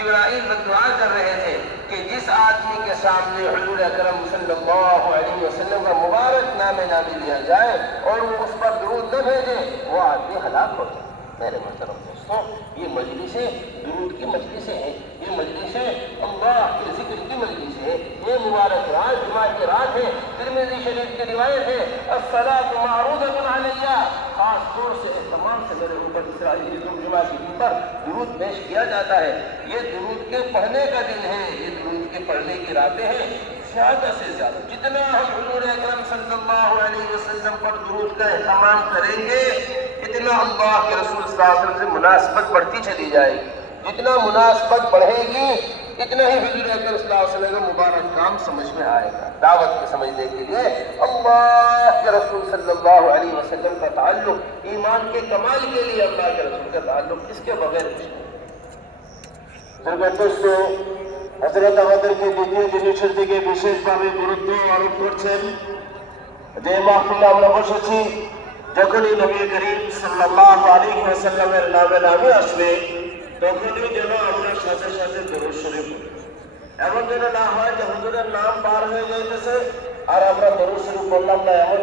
जिब्राइल दुआ कर रहे थे कि जिस आदमी के सामने हुजूर अकरम सल्लल्लाहु अलैहि वसल्लम का मुबारक नाम नामी लिया जाए और वो उस पर दुरूद न भेजे, वो आदमी हलाक हो जाए। मेरे मोहतरम दोस्तों, ये मजलिसें दुरूद की मजलिसें हैं, ये मजलिसें अल्लाह के जिक्र की मजलिसें हैं, ये मुबारक रात जुमा की रात है। तिरमिज़ी शरीफ की रिवायत है, अस्सलातु मारूदतुन अलैया, खास तौर से तमाम से मेरे ऊपर इसराइली जुमा के ऊपर दुरूद पेश किया जाता है। ये दुरूद के पढ़ने का दिन है, ये दुरूद के पढ़ने की रातें हैं। ज़्यादा से ज़्यादा जितना हम हुजूर अकरम सल्लल्लाहु अलैहि वसल्लम पर दुरूद का एहतमाम करेंगे, इतना अल्लाह के रसूल सल्लल्लाहु अलैहि वसल्लम से मुनासबत बढ़ती चली जाएगी। जितना मुनासबत बढ़ेगी, इतना ही हुजूर अकरम सल्लल्लाहु अलैहि वसल्लम का मुबारक काम समझ में आएगा। दावत को समझने के लिए अल्लाह के रसूल सल्लल्लाहु अलैहि वसल्लम का ताल्लुक, ईमान के कमाल के लिए अल्लाह के रसूल का ताल्लुक, इसके बगैर कुछ नहीं। दोस्तों, হযরত আমাদেরকে দ্বিতীয় জিনিসের দিকে বিশেষভাবে গুরুত্ব আরোপ করছেন। যে মাহফিলে আমরা বসেছি, যখনই নবী করিম সাল্লাল্লাহু আলাইহি ওয়াসাল্লামের নামে নামে আসবে, তখনই যেন আমরা সাথে সাথে দরুদ শরীফ পড়ি। এমন যেন না হয় যে হুজুরের নাম পার হয়ে যাইতেছে আর আমরা দরুদ শরীফ পড়লাম না, এমন